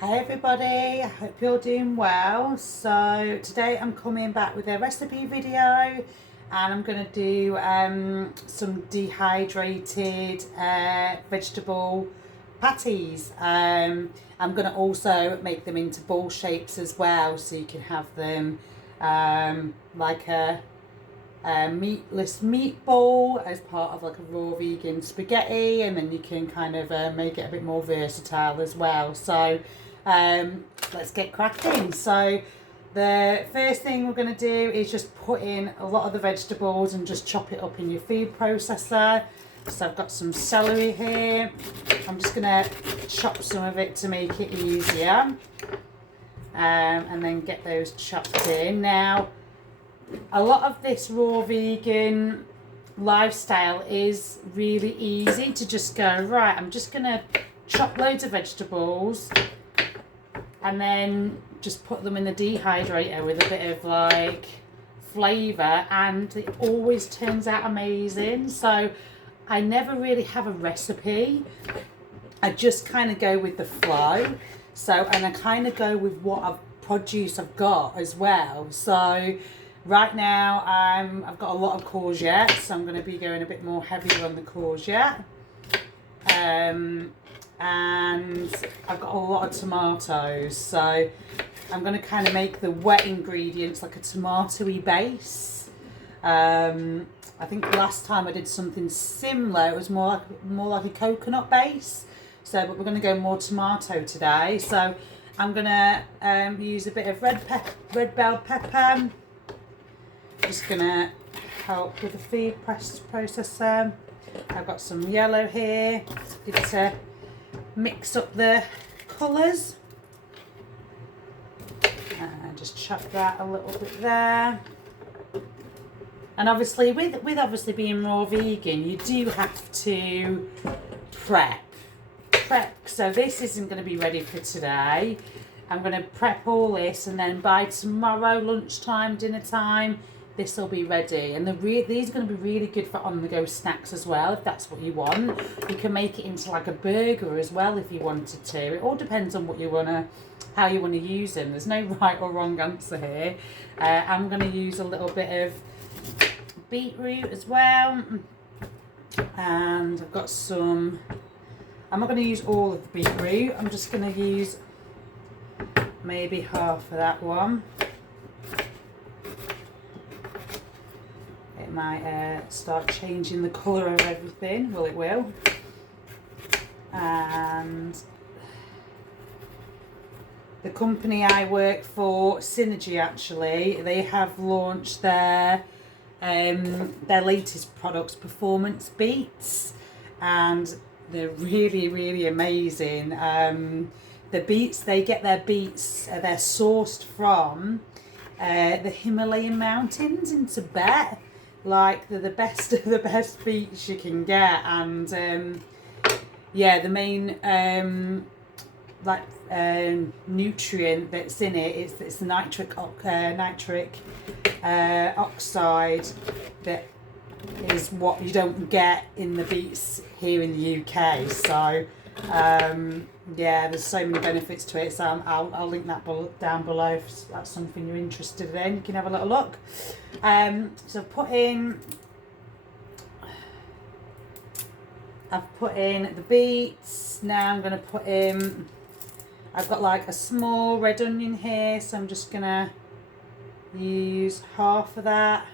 Hi everybody, I hope you're doing well. So today I'm coming back with a recipe video and I'm going to do some dehydrated vegetable patties. I'm going to also make them into ball shapes as well, so you can have them like a meatless meatball as part of like a raw vegan spaghetti, and then you can kind of make it a bit more versatile as well. So let's get cracking. So the first thing we're going to do is just put in a lot of the vegetables and just chop it up in your food processor. So I've got some celery here. I'm just going to chop some of it to make it easier, and then get those chopped in. Now, a lot of this raw vegan lifestyle is really easy to just go, right, I'm just going to chop loads of vegetables and then just put them in the dehydrator with a bit of like flavour, and it always turns out amazing. So I never really have a recipe. I just kind of go with the flow. So, and I kind of go with what produce I've got as well. So right now I've got a lot of courgettes, so I'm going to be going a bit more heavier on the courgette. And I've got a lot of tomatoes, so I'm going to kind of make the wet ingredients like a tomatoey base. I think last time I did something similar, it was more like a coconut base. So, but we're going to go more tomato today. So I'm going to use a bit of red bell pepper. Just going to help with the food processor. I've got some yellow here. It's good to mix up the colours. Just chop that a little bit there. And obviously, with obviously being raw vegan, you do have to prep. So this isn't going to be ready for today. I'm going to prep all this, and then by tomorrow lunchtime, dinner time, this will be ready. And these are going to be really good for on-the-go snacks as well, if that's what you want. You can make it into like a burger as well if you wanted to. It all depends on what you how you want to use them. There's no right or wrong answer here. I'm going to use a little bit of beetroot as well, and I've got some. I'm not going to use all of the beetroot. I'm just going to use maybe half of that one. It might start changing the colour of everything. Well, it will. And the company I work for, Synergy, actually, they have launched their latest products, Performance Beets, and they're really, really amazing. The beets, they get their beets, they're sourced from the Himalayan mountains in Tibet. Like, they're the best of the best beets you can get. And yeah, the main nutrient that's in it it's the nitric oxide that is what you don't get in the beets here in the UK. So yeah, there's so many benefits to it. So I'll link that down below if that's something you're interested in. You can have a little look. So I've put in the beets. Now I'm going to put in, I've got like a small red onion here, so I'm just going to use half of that.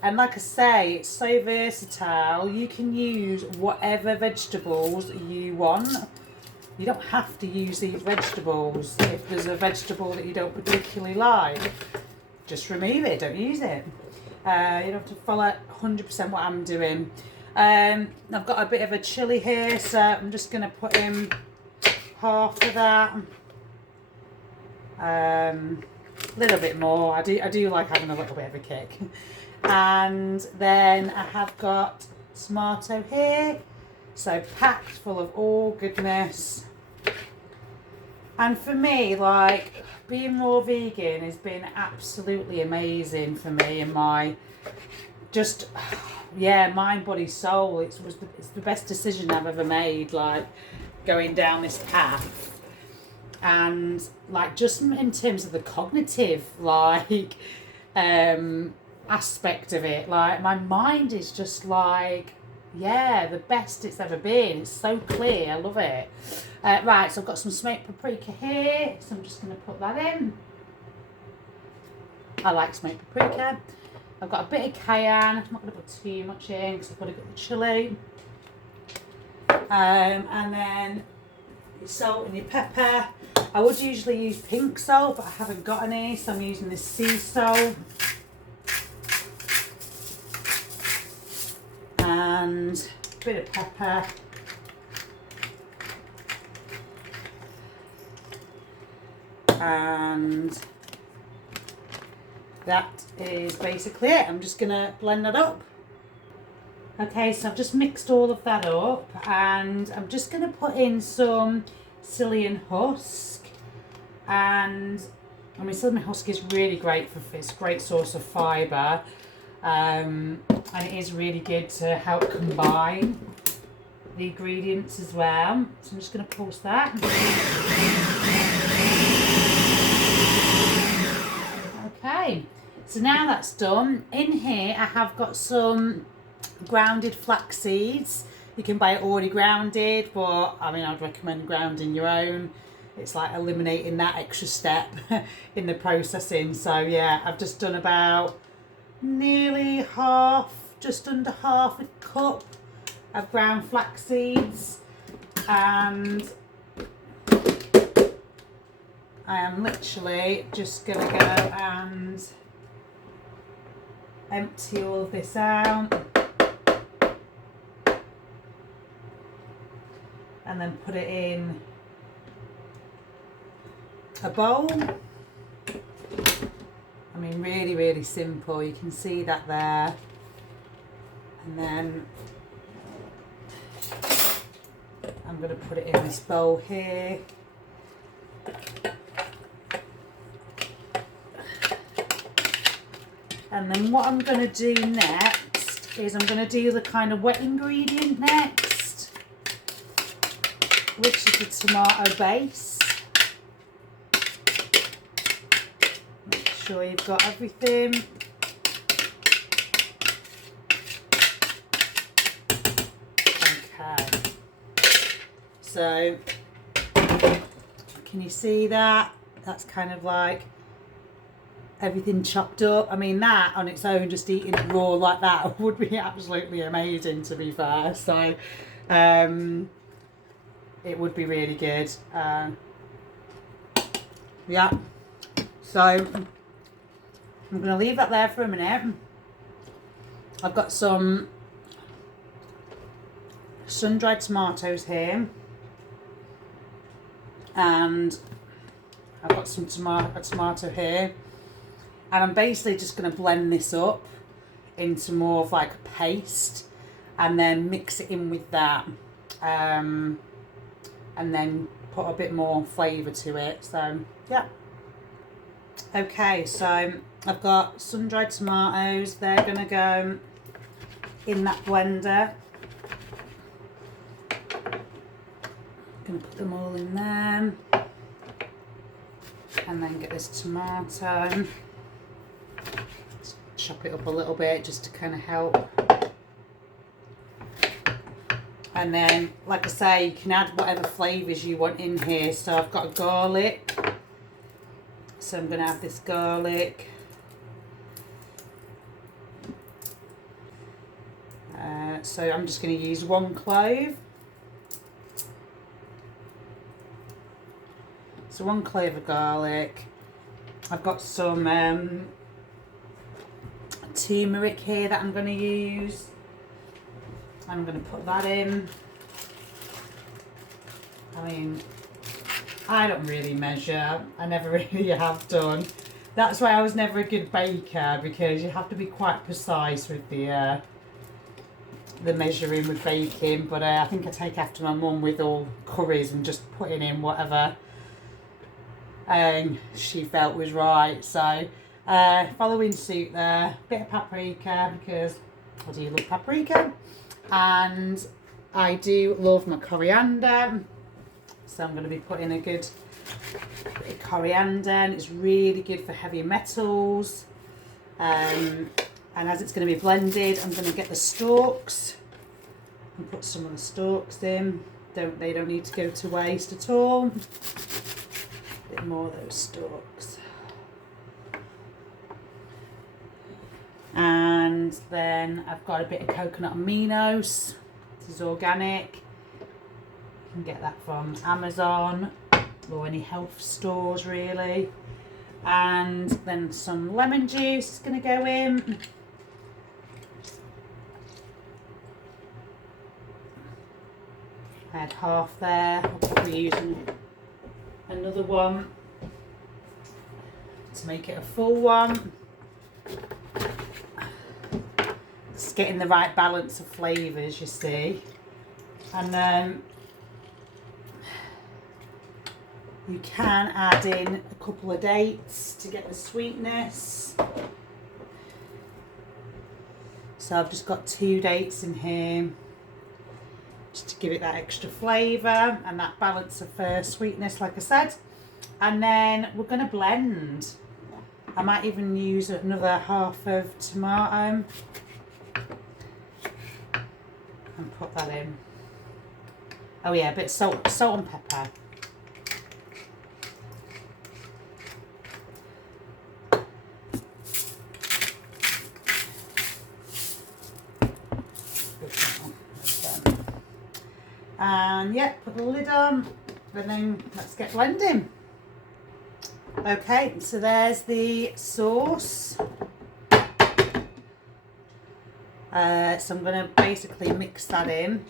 And like I say, it's so versatile. You can use whatever vegetables you want. You don't have to use these vegetables. If there's a vegetable that you don't particularly like, just remove it, don't use it. You don't have to follow 100% what I'm doing. I've got a bit of a chilli here, so I'm just going to put in half of that. A little bit more. I do like having a little bit of a kick. And then I have got tomato here, so packed full of all goodness. And for me, like, being raw vegan has been absolutely amazing for me and my just mind, body, soul. It's the best decision I've ever made, like, going down this path. And like just in terms of the cognitive like aspect of it, like my mind is just like, yeah, the best it's ever been. It's so clear. I love it. Right, so I've got some smoked paprika here, so I'm just going to put that in. I like smoked paprika. I've got a bit of cayenne. I'm not going to put too much in because I've got to get the chilli. And then your salt and your pepper. I would usually use pink salt, but I haven't got any, so I'm using this sea salt. And a bit of pepper. And that is basically it. I'm just going to blend that up. Okay, so I've just mixed all of that up, and I'm just going to put in some psyllium husk. And I mean, psyllium husk is really great it's a great source of fibre, and it is really good to help combine the ingredients as well. So I'm just going to pulse that. Okay, so now that's done. In here I have got some grounded flax seeds. You can buy it already grounded, but I mean, I'd recommend grounding your own. It's like eliminating that extra step in the processing. So yeah, I've just done about nearly half, just under half a cup of ground flax seeds, and I am literally just gonna go and empty all of this out and then put it in a bowl. I mean, really, really simple. You can see that there. And then I'm going to put it in this bowl here. And then what I'm going to do next is I'm going to do the kind of wet ingredient next, which is the tomato base. Make sure you've got everything. Okay. So, can you see that? That's kind of like everything chopped up. I mean, that on its own, just eating it raw like that would be absolutely amazing, to be fair. So it would be really good. Yeah, so I'm going to leave that there for a minute. I've got some sun-dried tomatoes here, and I've got some a tomato here. And I'm basically just going to blend this up into more of like a paste and then mix it in with that. And then put a bit more flavour to it. So, yeah. Okay, so I've got sun-dried tomatoes. They're going to go in that blender. I'm going to put them all in there. And then get this tomato. Chop it up a little bit just to kind of help. And then, like I say, you can add whatever flavours you want in here. So I've got garlic. So I'm going to add this garlic. So I'm just going to use 1 clove. So 1 clove of garlic. I've got some turmeric here that I'm going to use. I'm going to put that in. I mean, I don't really measure. I never really have done. That's why I was never a good baker, because you have to be quite precise with the measuring with baking. But I think I take after my mum with all curries and just putting in whatever she felt was right. So following suit there, bit of paprika, because I do love paprika, and I do love my coriander, so I'm going to be putting a good A bit of coriander, and it's really good for heavy metals. And as it's going to be blended, I'm going to get the stalks and put some of the stalks in. They don't need to go to waste at all. A bit more of those stalks. And then I've got a bit of coconut aminos. This is organic. You can get that from Amazon or any health stores really. And then some lemon juice is going to go in. I had half there. I'll probably use another one to make it a full one. Just getting the right balance of flavours, you see. And then you can add in a couple of dates to get the sweetness. So I've just got 2 dates in here, just to give it that extra flavour and that balance of sweetness, like I said. And then we're going to blend. I might even use another half of tomato and put that in. Oh yeah, a bit of salt and pepper. And yeah, put the lid on, and then let's get blending. Okay, so there's the sauce. So I'm going to basically mix that in.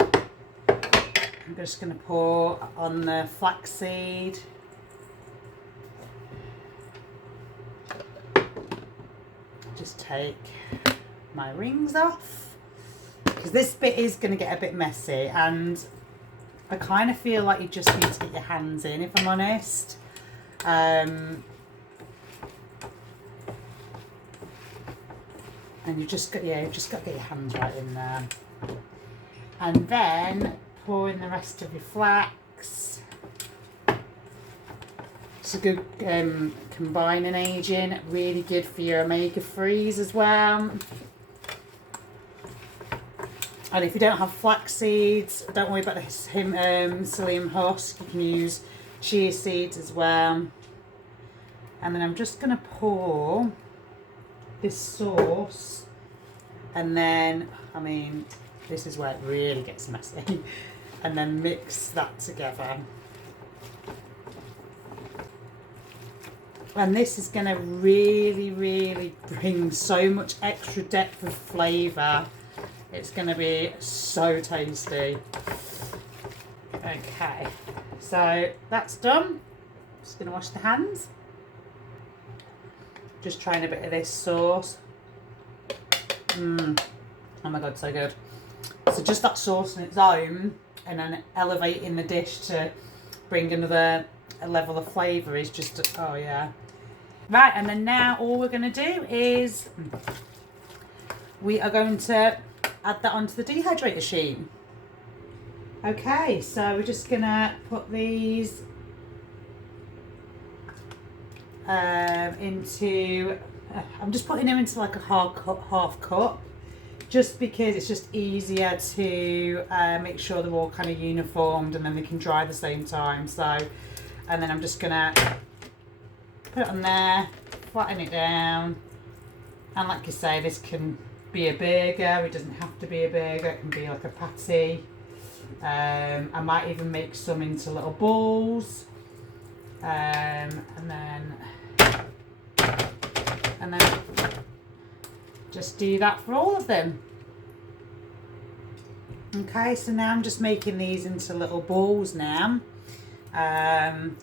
I'm just going to pour on the flaxseed. Just take my rings off, because this bit is going to get a bit messy, and I kind of feel like you just need to get your hands in, if I'm honest. And you've just got to get your hands right in there. And then pour in the rest of your flax. It's a good combining agent, really good for your omega-3s as well. And if you don't have flax seeds, don't worry about the psyllium husk. You can use chia seeds as well. And then I'm just going to pour this sauce, and then, I mean, this is where it really gets messy, and then mix that together. And this is going to really, really bring so much extra depth of flavour. It's going to be so tasty. Okay, so that's done. Just going to wash the hands. Just trying a bit of this sauce. Oh my god, so good. So just that sauce on its own, and then elevating the dish to bring another level of flavour is just, oh yeah. Right, and then now all we're going to do is we are going to add that onto the dehydrator sheet. Okay, so we're just going to put these into, I'm just putting them into like a half cup, just because it's just easier to make sure they're all kind of uniformed and then they can dry at the same time. So, and then I'm just gonna put it on there, flatten it down, and like I say, this can be a burger, it doesn't have to be a burger, it can be like a patty. I might even make some into little balls, and then just do that for all of them. Okay, so now I'm just making these into little balls now, and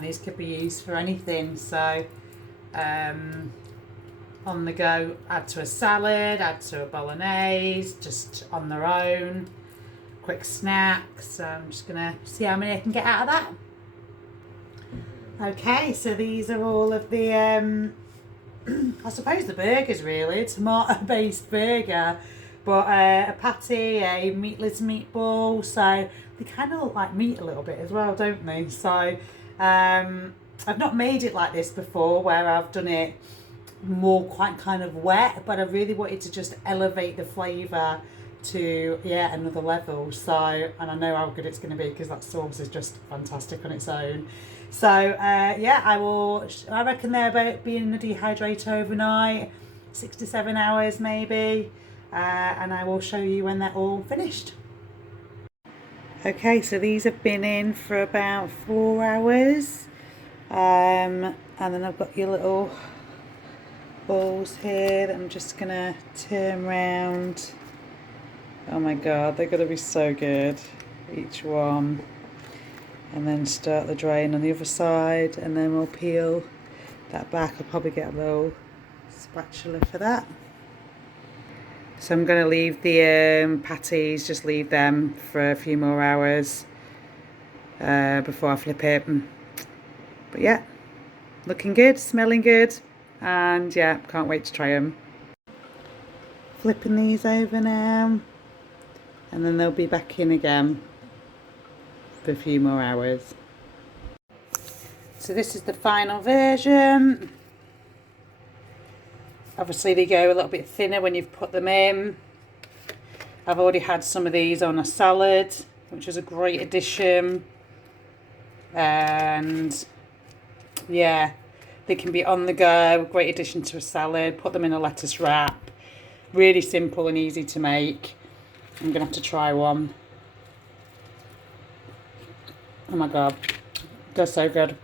these could be used for anything. So on the go, add to a salad, add to a bolognese, just on their own, quick snack. So I'm just gonna see how many I can get out of that. Okay, so these are all of the I suppose the burgers really, tomato based burger, but a patty, a meatless meatball, so they kind of look like meat a little bit as well, don't they? So I've not made it like this before, where I've done it more quite kind of wet, but I really wanted to just elevate the flavour to another level. So, and I know how good it's going to be because that sauce is just fantastic on its own. So I reckon they're about being in the dehydrator overnight, 6 to 7 hours maybe, and I will show you when they're all finished. Okay, so these have been in for about 4 hours, and then I've got your little balls here that I'm just gonna turn round. Oh my god, they're gonna be so good, each one. And then start the drain on the other side, and then we'll peel that back. I'll probably get a little spatula for that. So I'm going to leave the patties, just leave them for a few more hours before I flip it. But yeah, looking good, smelling good, and yeah, can't wait to try them. Flipping these over now, and then they'll be back in again for a few more hours. So this is the final version. Obviously they go a little bit thinner when you've put them in. I've already had some of these on a salad, which is a great addition. And yeah, they can be on the go, great addition to a salad. Put them in a lettuce wrap. Really simple and easy to make. I'm gonna have to try one. Oh my god, they're so good.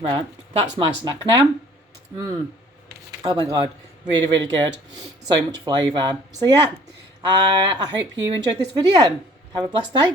Right, that's my snack now. Oh my god, really, really good. So much flavour. So yeah, I hope you enjoyed this video. Have a blessed day.